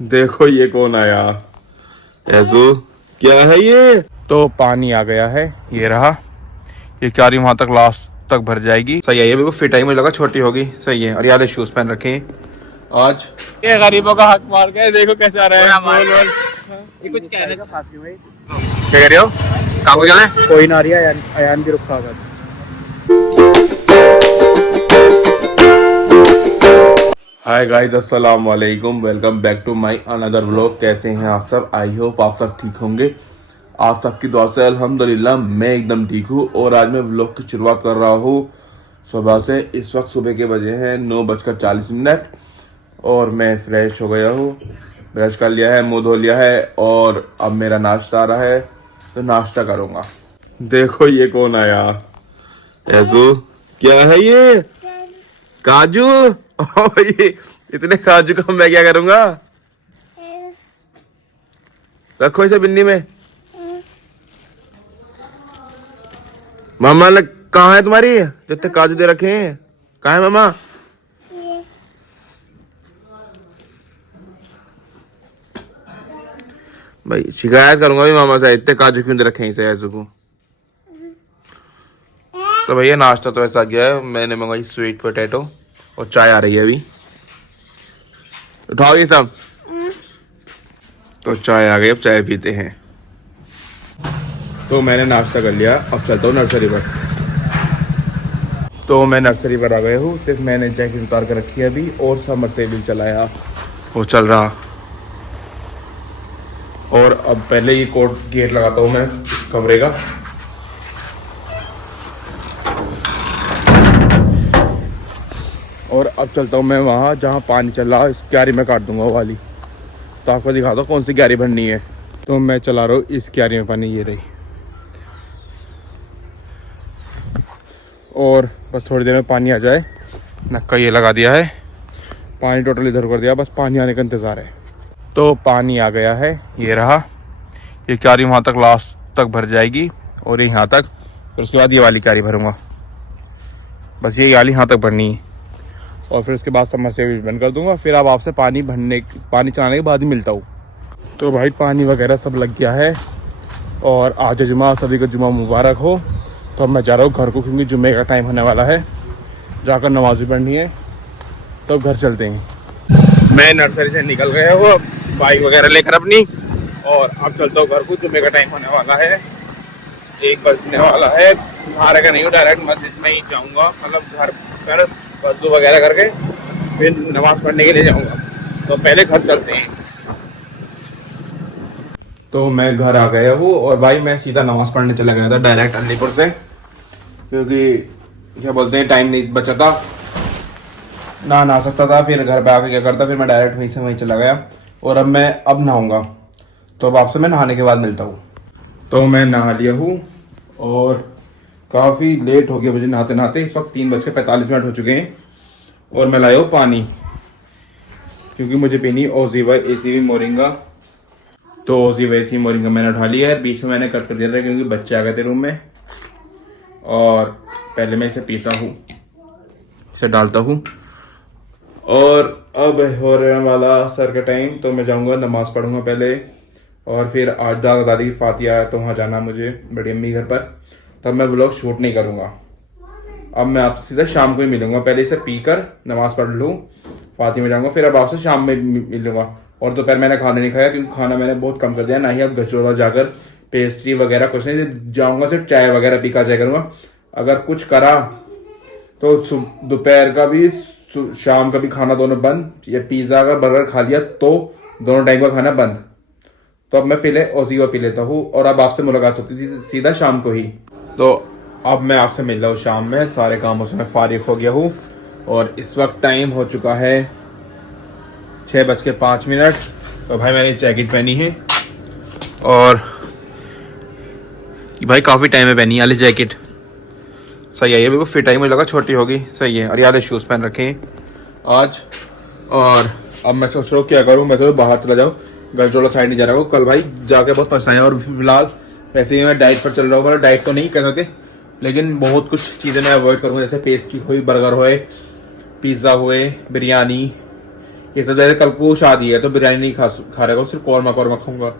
देखो ये कौन आया। ऐसो क्या है ये। तो पानी आ गया है, ये रहा। ये क्यारी वहां तक लास्ट तक भर जाएगी। सही है, ये बिल्कुल फिट है, मुझे लगा छोटी होगी। सही है। और याद है शूज पहन रखे हैं आज। ये गरीबों का हक मार के देखो कैसे आ रहा है। ये कुछ कहने क्या कह रहे हो? काम को जाना है? कोई ना रही है, अयान भी रुका हुआ। हाय गाइस, अस्सलाम वालेकुम। Welcome back to my another vlog. कैसे हैं आप सब? आई होप आप सब ठीक होंगे। आप सबकी दुआ से अल्हम्दुलिल्लाह मैं एकदम ठीक हूँ। और आज मैं व्लॉग की शुरुआत कर रहा हूँ सुबह से। इस वक्त सुबह के बजे हैं 9:40 और मैं फ्रेश हो गया हूँ, ब्रश कर लिया है, मुंह धो लिया है और अब मेरा नाश्ता आ रहा है तो नाश्ता करूँगा। देखो ये कौन आया। ऐसो क्या है ये? काजू। ओ ये इतने काजू का मैं क्या करूंगा? रखो इसे बिन्नी में। मामा ने कहाँ है तुम्हारी जो इतने काजू दे रखे हैं? कहाँ है मामा? भाई शिकायत करूंगा भी मामा से, इतने काजू क्यों दे रखे हैं इसे ऐसू को। तो भैया नाश्ता तो ऐसा गया है। मैंने मंगाई स्वीट पोटैटो और चाय आ रही है अभी। उठाओ ये सब। तो चाय आ गई, अब चाय पीते हैं। तो मैंने नाश्ता कर लिया, अब चलता हूँ नर्सरी पर। तो मैं नर्सरी पर आ गया हूँ। सिर्फ मैंने जैकेट उतार कर रखी है अभी और समरसेबल चलाया, वो चल रहा। और अब पहले ये कोट गेट लगाता हूँ मैं कमरे का। और अब चलता हूँ मैं वहाँ जहाँ पानी चल रहा है। इस क्यारी में काट दूंगा वो वाली, तो आपको दिखाता हूँ कौन सी क्यारी भरनी है। तो मैं चला रहा हूँ इस क्यारी में पानी, ये रही। और बस थोड़ी देर में पानी आ जाए। नक्का ये लगा दिया है, पानी टोटल इधर कर दिया, बस पानी आने का इंतज़ार है। तो पानी आ गया है, ये रहा। ये क्यारी वहाँ तक लास्ट तक भर जाएगी और ये यहाँ तक। फिर उसके बाद ये वाली क्यारी भरूँगा। बस ये वाली यहाँ तक भरनी है और फिर उसके बाद समरसेबल बंद कर दूंगा। फिर अब आपसे पानी चलाने के बाद ही मिलता हूँ। तो भाई पानी वगैरह सब लग गया है और आज जुमा, सभी को जुमा मुबारक हो। तो अब मैं जा रहा हूँ घर को, क्योंकि जुमे का टाइम होने वाला है, जाकर नमाज भी पढ़नी है। तो घर चलते हैं। मैं नर्सरी से निकल गया हूँ बाइक वगैरह लेकर अपनी, और अब चलता हूँ घर को। जुमे का टाइम होने वाला है, 1 बजने वाला है। बाहर का नहीं हूँ, डायरेक्ट मस्जिद में ही जाऊँगा। मतलब घर पर वज़ू वगैरह करके फिर नमाज़ पढ़ने के लिए जाऊँगा। तो पहले घर चलते हैं। तो मैं घर आ गया हूँ और भाई मैं सीधा नमाज़ पढ़ने चला गया था डायरेक्ट अलीपुर से, क्योंकि क्या बोलते हैं टाइम नहीं बचा था, नहा सकता था। फिर घर पे आके क्या करता, फिर मैं डायरेक्ट वहीं से वहीं चला गया। और अब नहाऊंगा। तो अब आपसे मैं नहाने के बाद मिलता हूँ। तो मैं नहा लिया हूँ और काफ़ी लेट हो गया मुझे नहाते नहाते। इस वक्त 3:45 हो चुके हैं और मैं लाया हूँ पानी, क्योंकि मुझे पीनी ओजीवा एसीवी मोरिंगा। तो ओजीवा एसीवी मोरिंगा मैंने उठा लिया है। बीच में मैंने कट कर दिया था क्योंकि बच्चे आ गए थे रूम में। और पहले मैं इसे पीता हूँ, इसे डालता हूँ। और अब हो रहने वाला सर का टाइम, तो मैं जाऊँगा नमाज़ पढ़ूँगा पहले। और फिर आज दादा दादी की फातिहा है, तो वहाँ जाना मुझे, बड़ी अम्मी घर पर। तब मैं व्लॉग शूट नहीं करूँगा। अब मैं आपसे सीधा शाम को ही मिलूंगा। पहले इसे पीकर नमाज़ पढ़ लूँ, फातिहा में जाऊँगा, फिर अब आपसे शाम में मिलूँगा। और दोपहर मैंने खाना नहीं खाया, क्योंकि खाना मैंने बहुत कम कर दिया। ना ही अब गचोला जाकर पेस्ट्री वगैरह कुछ नहीं, जाऊँगा सिर्फ चाय वगैरह पी कर जाया करूँगा। अगर कुछ करा तो दोपहर का भी शाम का भी खाना दोनों बंद। या पिज़्ज़ा का बर्गर खा लिया तो दोनों टाइम का खाना बंद। तो अब मैं पहले ओजीवा पी लेता हूँ और अब आपसे मुलाकात होती थी सीधा शाम को ही। तो अब मैं आपसे मिल रहा हूँ शाम में, सारे कामों से मैं फारिग हो गया हूँ। और इस वक्त टाइम हो चुका है 6:05। तो भाई मैंने जैकेट पहनी है और भाई काफ़ी टाइम में पहनी है वाली जैकेट। सही है, ये बिल्कुल फिट है, मुझे लगा छोटी होगी। सही है। और याद शूज़ पहन रखे हैं आज। और अब मैं सोच रहा हूँ क्या करूँ, मैं तो बाहर चला जाऊँ, गजरोला साइड नहीं जा रहा हूँ। कल भाई जाके बहुत पछताया। और फिलहाल वैसे ही मैं डाइट पर चल रहा हूँ। डाइट तो नहीं कर सकते, लेकिन बहुत कुछ चीज़ें मैं अवॉइड करूँगा, जैसे पेस्ट्री हुई, बर्गर हुए, पिज़्ज़ा हुए, बिरयानी, ये सब जैसे कल को शादी है तो बिरयानी नहीं खा रहेगा, सिर्फ कौरमा कौरमा खाऊंगा,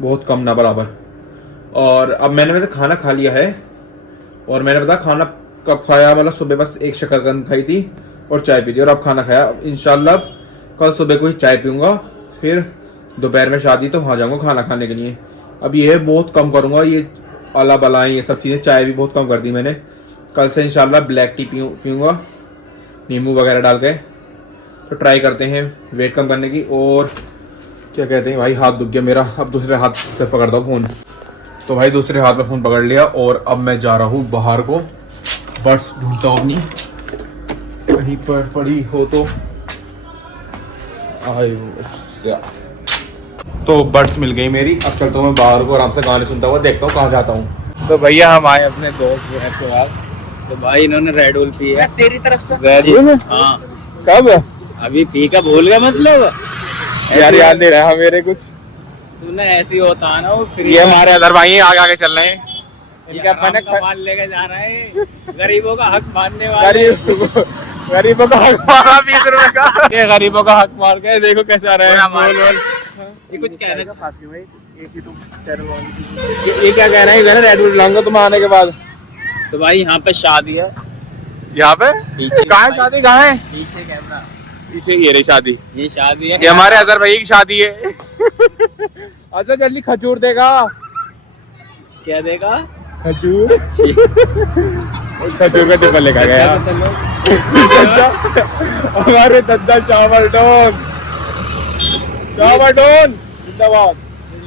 बहुत कम ना बराबर। और अब मैंने वैसे खाना खा लिया है, और मैंने पता खाना कब खाया, मतलब सुबह बस एक शकरकंद खाई थी और चाय पी थी, और अब खाना खाया। अब इंशाल्लाह कल सुबह को ही चाय पीऊंगा, फिर दोपहर में शादी तो वहाँ जाऊंगा खाना खाने के लिए। अब ये बहुत कम करूंगा, ये आला बलाएं ये सब चीज़ें, चाय भी बहुत कम कर दी मैंने। कल से इंशाल्लाह ब्लैक टी पीऊंगा नींबू वगैरह डाल के। तो ट्राई करते हैं वेट कम करने की। और क्या कहते हैं भाई, हाथ दुख गया मेरा, अब दूसरे हाथ से पकड़ता हूँ फ़ोन। तो भाई दूसरे हाथ में फ़ोन पकड़ लिया, और अब मैं जा रहा हूँ बाहर को, बड्स ढूंढता हूँ अपनी, कहीं पर पड़ी हो तो। तो बड्स मिल गई मेरी, अब चलता हूँ मैं बाहर को, आराम से गाने सुनता हुआ, देखता हूँ कहाँ जाता हूँ। तो भैया हम आए अपने दोस्त जो है के पास, तो भाई इन्होंने रेड बुल पी है तेरी तरफ से। वेरी हाँ। कब? अभी पी का भूल गया मतलब यार याद नहीं रहा मेरे कुछ। तूने ऐसी होता है ना वो फ्री। ये हमारे अदर भाई हैं, आगे आगे चल रहे हैं। ठीक है, अपने का माल लेके जा रहे हैं, गरीबों का हक मानने वाले। गरीबों का हक मारा 20 रुपए का, ये गरीबों का हक मार के देखो कैसे आ रहा है। ये कुछ कह रहे ये क्या कह रहे हैं, रेड बुल लाऊंगा तुम आने के बाद। तो भाई यहाँ पे शादी है, यहाँ पे पीछे कहाँ है शादी, कहाँ है? पीछे कैमरा, पीछे ये रही शादी, ये शादी है, ये हमारे अजहर भाई की शादी है। अच्छा जल्दी खजूर देगा, क्या देगा? खजूर। खजूर का डिब्बा लेकर गया हमारे दद्दा चावरडोन, चावरडोन जिंदाबाद।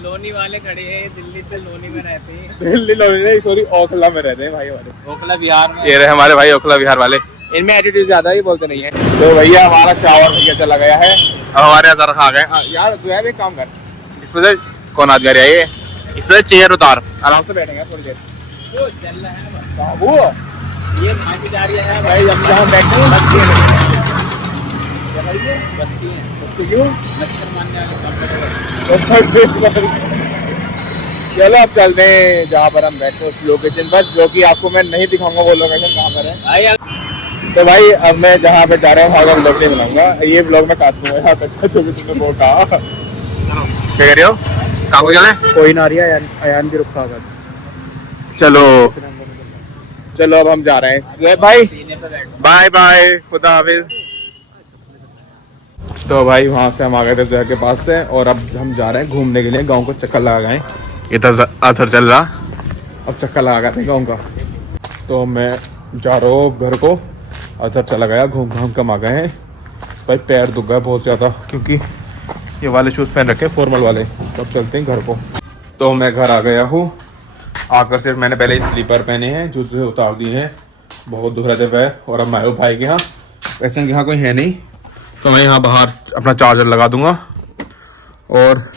लोनी वाले खड़े हैं, दिल्ली से लोनी में रहते हैं। दिल्ली लोनी नहीं, सॉरी ओखला में रहते हैं भाई हमारे, ओखला बिहार में। ये रहे हमारे भाई ओखला बिहार वाले, इनमें एटीट्यूड ज्यादा ही बोलते नहीं है। तो भैया हमारा शावर भैया चला गया है, अब हमारे अजहर खा गए। यार तू है, एक काम कर, इसमें से कौन आदमी आ रहा है, ये इसमें से चेयर उतार, आराम से बैठेंगे थोड़ी देर। वो चल रहा है बस। वो ये भागी जा रही है भाई, हम जहाँ बैठे हैं बत्ती है, क्यों मच्छर मारने वाले काम करेगा। चलो अब चलते हैं जहाँ पर हम बैठे उस लोकेशन पर, जो कि आपको मैं नहीं दिखाऊंगा वो लोकेशन कहाँ पर है। भाई तो भाई अब मैं जहाँ पे जा रहा हूँ वहाँ का ब्लॉग नहीं बनाऊंगा, ये ब्लॉग मैं काट दूंगा यहाँ तक जो भी तुमने वो कहा। क्या कह रहे हो, कहाँ को चले? कोई ना रही है, अयान भी रुका हुआ। चलो चलो अब हम जा रहे हैं भाई, बाय बाय, खुदा हाफिज। तो भाई वहाँ से हम आ गए थे जगह के पास से, और अब हम जा रहे हैं घूमने के लिए, गांव को चक्कर लगा गए। ये तो असर चल रहा, अब चक्कर लगा गए थे गाँव का। तो मैं जा रहा हूँ घर को, असर चला गया, घूम घाम कम आ गए हैं भाई, पैर दुख गए बहुत ज़्यादा, क्योंकि ये वाले शूज़ पहन रखे फॉर्मल वाले। तब चलते हैं घर को। तो मैं घर आ गया हूँ, आकर सिर्फ मैंने पहले ही स्लीपर पहने हैं, जूते उतार दिए हैं, बहुत दुख रहे थे पैर। और अब मैं भाई के यहाँ, वैसे यहाँ कोई है नहीं, तो मैं यहाँ बाहर अपना चार्जर लगा दूंगा, और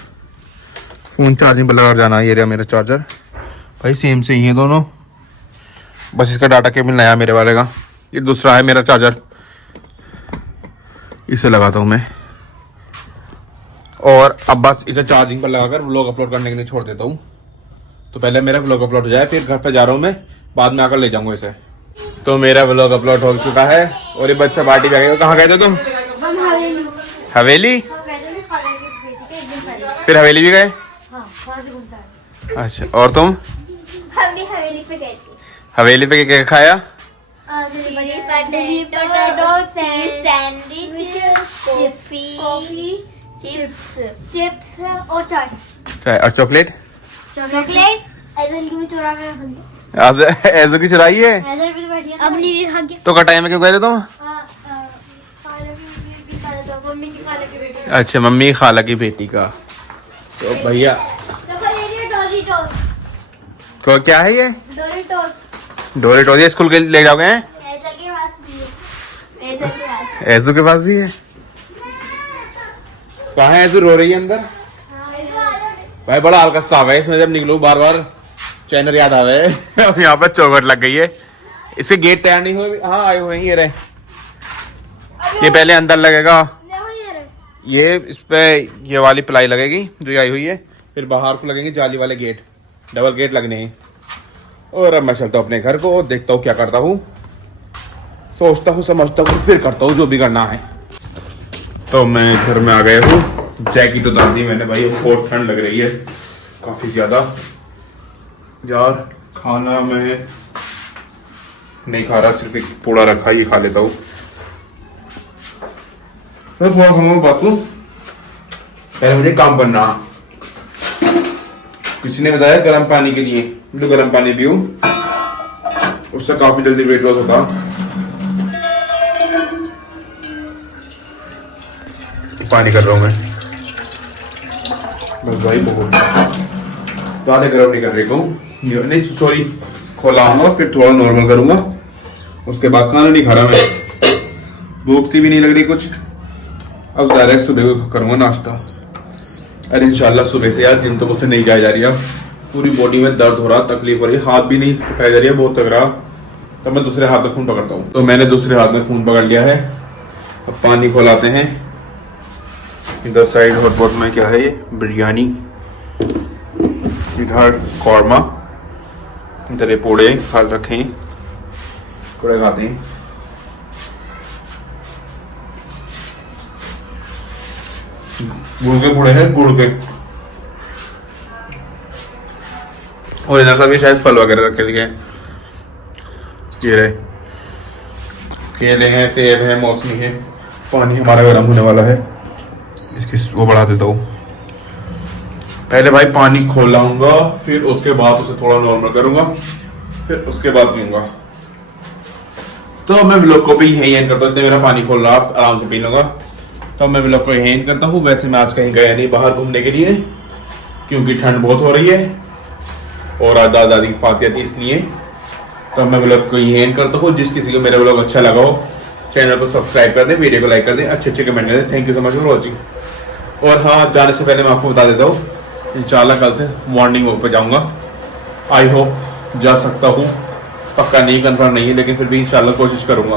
फ़ोन चार्जिंग पर लगा जाना। ये रहा मेरा चार्जर भाई, सेम से ही है दोनों, बस इसका डाटा केबल नया मेरे वाले का, ये दूसरा है मेरा चार्जर, इसे लगाता हूँ मैं। और अब बस इसे चार्जिंग पर लगाकर व्लॉग अपलोड करने के लिए छोड़ देता हूँ। तो पहले मेरा व्लॉग अपलोड हो जाए, फिर घर पे जा रहा हूँ मैं, बाद में आकर ले जाऊँगा इसे। तो मेरा व्लॉग अपलोड हो चुका है, और ये बच्चा पार्टी पे गया। कहाँ गए थे तुम? हवेली। फिर हवेली भी गए? अच्छा, और तुम? हम भी हवेली पे गए थे। हवेली पे क्या खाया? पोटैटो सैंडविच, कॉफी, चिप्स और चाय। चाय और चॉकलेट? चॉकलेट ऐसे क्यों चुरा के रख दी? आज ऐसे की चुराई है? ऐसे भी तो बैठी अब नहीं भी खा गया। तो कटाई में क्यों गए थे तुम? मम्मी की खाने की बेटी। अच्छा, मम्मी खाला की बेटी का। तो भैया डोरिटोस, को क्या है ये? डोरिटोस डोरेटोस, ये स्कूल के ले जाओगे हैं? ऐसा के पास भी है, ऐसा के पास। ऐसू के पास भी है? कहाँ है ऐसू? रो रही है अंदर भाई, बड़ा हल्का सा है इसमें, जब निकलूं बार बार चैनल याद आवे। अब यहाँ पर चौखट लग गई है, इसके गेट तैयार नहीं हुए। हाँ आए हुए हैं, ये रहे, ये पहले अंदर लगेगा, ये इस पे ये वाली प्लाई लगेगी जो ये आई हुई है, फिर बाहर को लगेंगे जाली वाले गेट, डबल गेट लगने हैं। और अब मैं चलता हूँ अपने घर को, देखता हूँ क्या करता हूँ, सोचता हूँ समझता हूँ, फिर करता हूँ जो भी करना है। तो मैं घर में आ गया हूँ, जैकेट उतार दी मैंने भाई, बहुत ठंड लग रही है काफी ज्यादा यार। खाना मैं नहीं खा रहा, सिर्फ एक पूड़ा रखा, ये खा लेता हूँ। मैं थोड़ा खाऊंगा बापू, पहले मुझे काम करना। किसी ने बताया गर्म पानी के लिए, जो गर्म पानी पीऊं उससे काफी जल्दी वेट लॉस होता। पानी कर रहा हूं मैं बस भाई, बहुत ज्यादा गर्म नहीं कर रही हूँ, नहीं सॉरी, खोलाऊंगा फिर थोड़ा नॉर्मल करूंगा, उसके बाद खाना नहीं खा रहा मैं, भूख सी भी नहीं लग रही कुछ। अब डायरेक्ट सुबह को करूंगा नाश्ता। अरे इंशाल्लाह सुबह से यार जिम तो मुझसे नहीं जाया जा रही है, पूरी बॉडी में दर्द हो रहा, तकलीफ हो रही है, हाथ भी नहीं उठाया जा रही है, बहुत तगड़ा। तब मैं दूसरे हाथ में फोन पकड़ता हूँ, तो मैंने दूसरे हाथ में फोन पकड़ लिया है। अब पानी खोलाते हैं। इधर साइड हॉटपॉट में क्या है, ये बिरयानी, इधर कौरमा, इधर ये पोड़े खा रखे हैं, पोड़े खाते हैं। गुड़ के पोड़े हैं, गुड़ के। और इधर सब शायद फल वगैरह रखे दिए, ये रहे केले हैं, सेब है, मौसमी है। पानी हमारा गर्म होने वाला है, इसकी वो बढ़ा देता हूँ। पहले भाई पानी खोलाऊंगा, फिर उसके बाद उसे थोड़ा नॉर्मल करूंगा, फिर उसके बाद पीऊंगा। तो मैं व्लॉग को भी यही एंड करता हूँ, मेरा पानी खोल रहा, आराम से पी लूंगा। तो मैं व्लॉग को यही एंड करता हूँ। वैसे मैं आज कहीं गया नहीं बाहर घूमने के लिए, क्योंकि ठंड बहुत हो रही है और आज दादा दादी की फातिया थी, इसलिए। तो मैं व्लॉग को यही एंड करता हूँ। जिस किसी को मेरा व्लॉग अच्छा लगा हो, चैनल को सब्सक्राइब कर दे, वीडियो को लाइक कर दे, अच्छे कमेंट कर दे। Thank you so much for watching. और हाँ, जाने से पहले मैं आपको बता देता हूँ, इंशाल्लाह कल से मॉर्निंग वॉक पे जाऊंगा। आई होप जा सकता हूँ, पक्का नहीं, कंफर्म नहीं है, लेकिन फिर भी इंशाल्लाह कोशिश करूंगा।